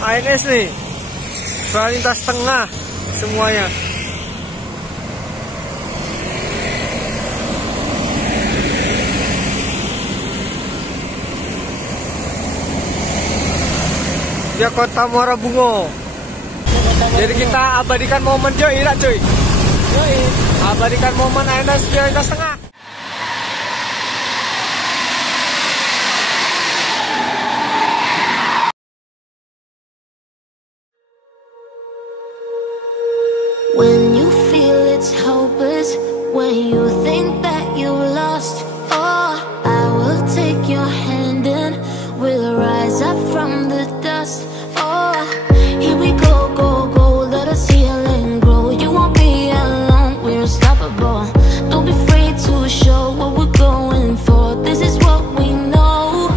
ANS nih, lintas tengah semuanya. Ya Kota Muara Bungo. Jadi kita abadikan momen cuy, cuy. Abadikan momen ANS lintas tengah. When you feel it's hopeless, when you think that you lost, oh, I will take your hand and we'll rise up from the dust. Oh, here we go, go, go, let us heal and grow. You won't be alone, we're unstoppable. Don't be afraid to show what we're going for. This is what we know.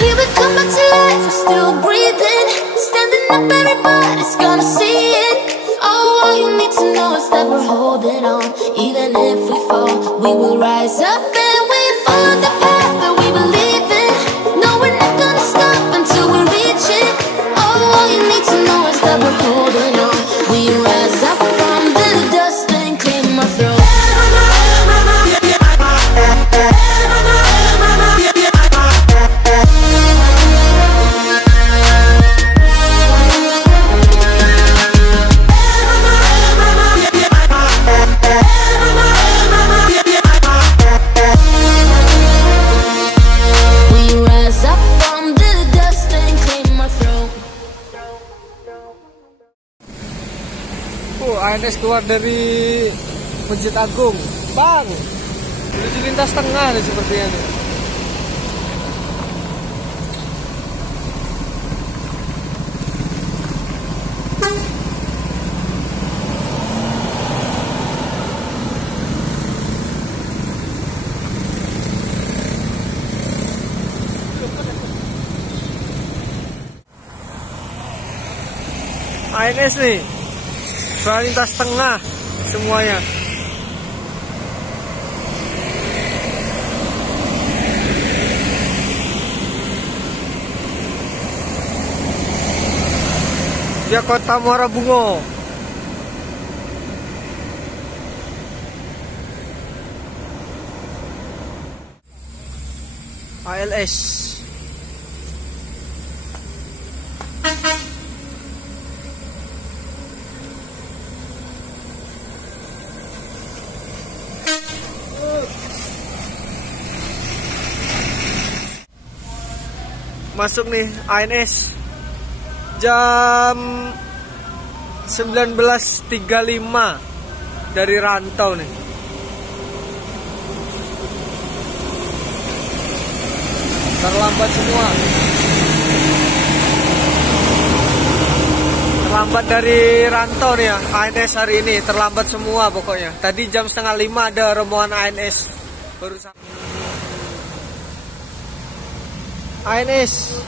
Here we come back to life, we're still breathing. Standing up, everybody's gonna see it. Oh, all you need to know is that we're holding on. Even if we fall, we will rise up and we follow the path that we believe in. No, we're not gonna stop until we reach it. Oh, all you need to know is that we're holding on. We rise up from the dust and claim our throne. ANS keluar dari Masjid Agung, Bang. Menuju lintas tengah nih sepertinya nih. ANS nih, lintas tengah semuanya. Ya Kota Muara Bungo. ALS. Masuk nih ANS jam 19.35 dari Rantau nih. Terlambat semua. Terlambat dari Rantau nih ya, ANS hari ini terlambat semua pokoknya. Tadi jam 4:30 ada rombongan ANS barusan. ANS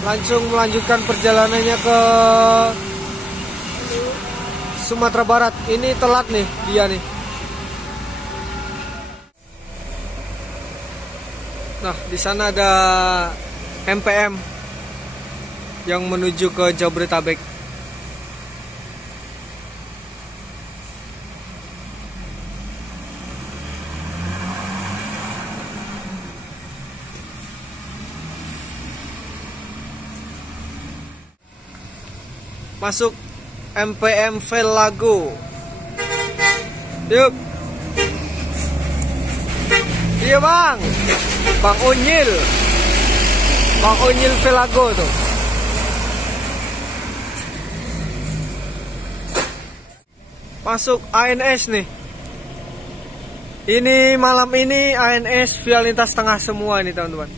langsung melanjutkan perjalanannya ke Sumatera Barat. Ini telat nih dia nih. Nah, di sana ada MPM yang menuju ke Jabodetabek. Masuk MPM Velago. Yuk. Iya bang, Bang Onyil Velago tuh. Masuk ANS nih. Ini malam ini ANS via lintas tengah semua nih teman-teman.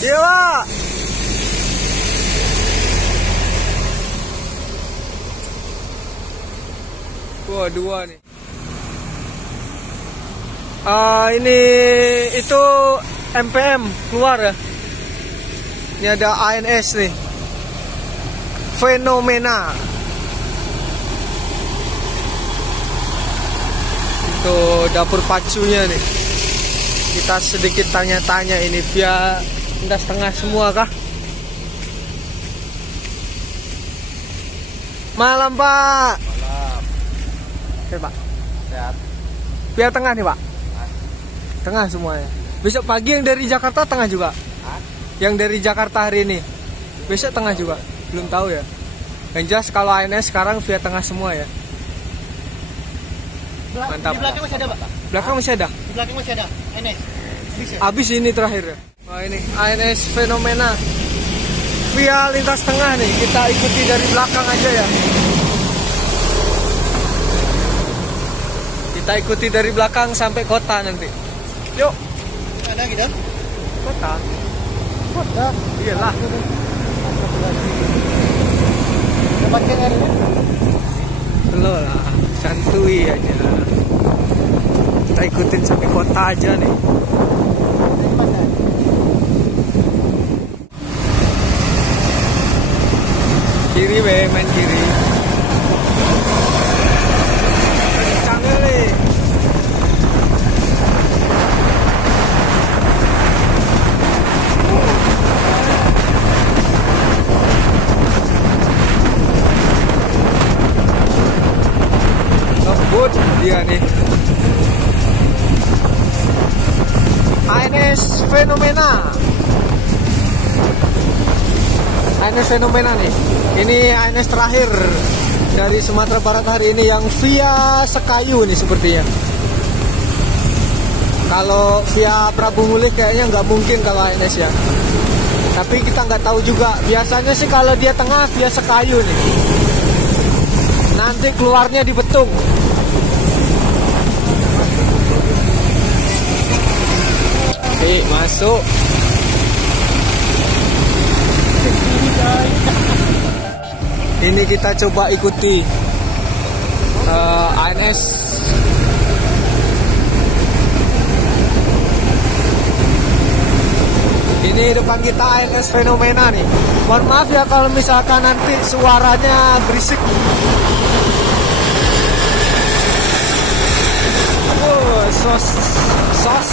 Iya Pak. Wah, dua nih. Ini itu MPM keluar ya. Ini ada ANS nih. Fenomena. Tuh dapur pacunya nih. Kita sedikit tanya-tanya ini via lintas tengah semua kah? Malam Pak. Malam. Oke Pak. Sehat. Via tengah nih Pak. Tengah semuanya. Besok pagi yang dari Jakarta tengah juga. Yang dari Jakarta hari ini. Besok tengah juga. Belum tahu ya. Yang jelas kalau ANS sekarang via tengah semua ya. Mantap. Di belakang masih ada, Pak? Belakang masih ada. Di belakang masih ada. NS. Habis ini terakhir. Wah ini ANS fenomena. Via lintas tengah nih. Kita ikuti dari belakang aja ya. Kita ikuti dari belakang sampai kota nanti. Yuk. Ada gitu? Kota. Kota. Iyalah. Dapat KR ini? Belum lah. Santuy aja. Kita ikutin sampai kota aja nih. Kiri be, main kiri. Kencang kali. Lembut dia nih. ANS fenomena. ANS fenomena nih. Ini ANS terakhir dari Sumatera Barat hari ini yang via Sekayu nih sepertinya. Kalau via Prabu Mulih kayaknya nggak mungkin kalau ANS ya. Tapi kita nggak tahu juga. Biasanya sih kalau dia tengah via Sekayu nih. Nanti keluarnya di Betung. Oke, masuk. Ini kita coba ikuti ANS. Ini depan kita ANS fenomena nih. Mohon maaf ya kalau misalkan nanti suaranya berisik. Sos.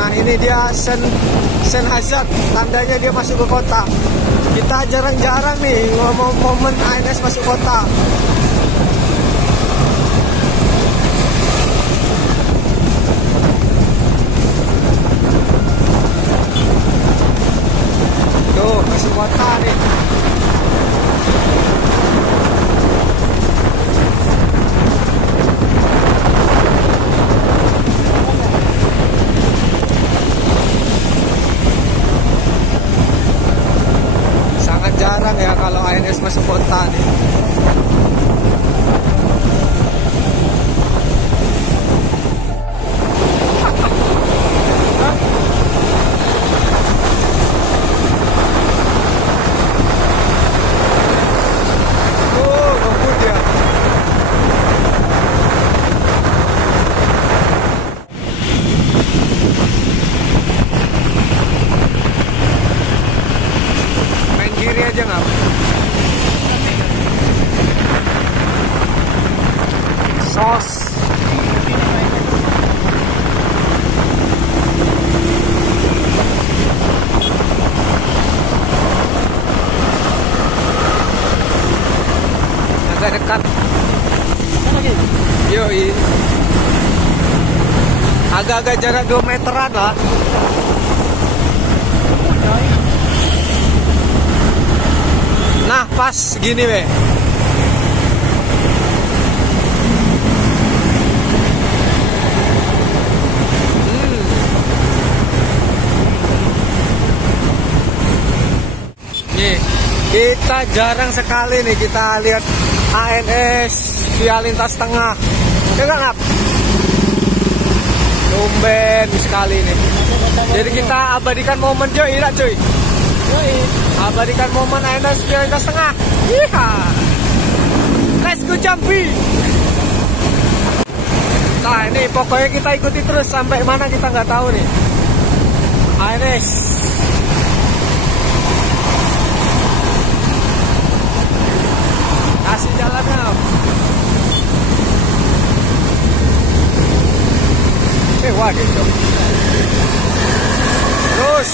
Nah ini dia Sen Hazard, tandanya dia masuk ke kota. Kita jarang-jarang nih ngomong momen ANS masuk kota. Tuh masuk kota nih. Jarang ya kalau ANS masuk kota nih. Oh, ngebut ya. Kiri aja nggak? Sos. Agak dekat. Yoi. Agak-agak jarak 2 meteran lah. Nah pas gini weh. Nih kita jarang sekali nih kita lihat ANS via lintas tengah. Ya nggak ngap? Tumben sekali nih. Jadi kita abadikan momen cuy, tidak cuy? Abadikan momen ANS via lintas tengah. Iya. Let's go Jambi. Nah ini pokoknya kita ikuti terus sampai mana kita nggak tahu nih. ANS. gitu. Terus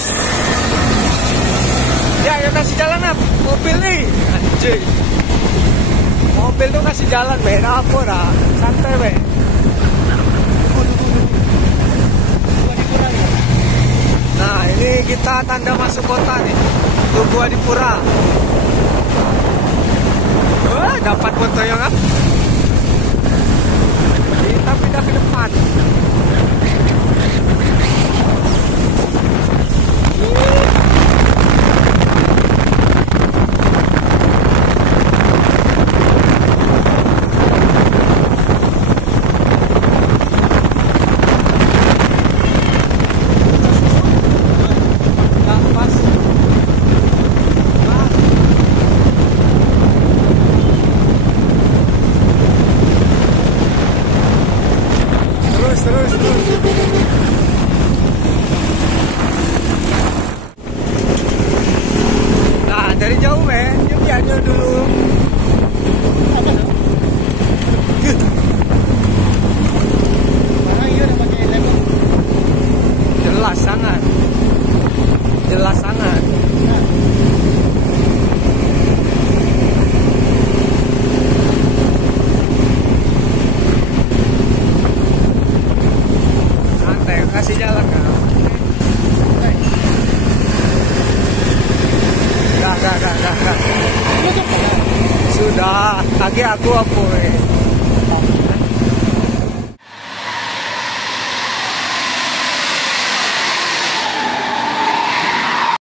ya kasih jalan apa? Mobil nih anjing. Mobil tuh kasih jalan beda apa dah. Santai be. Nah ini kita tanda masuk kota nih. Tugu Adipura. Wah dapat foto yang apa? Kita pindah ke depan. Terus. Nah dari jauh nyepiannya dulu. Mana iya udah pakai lego. Jelas sangat. Santai kasih jalan kan. Gak. Sudah, kaki aku apa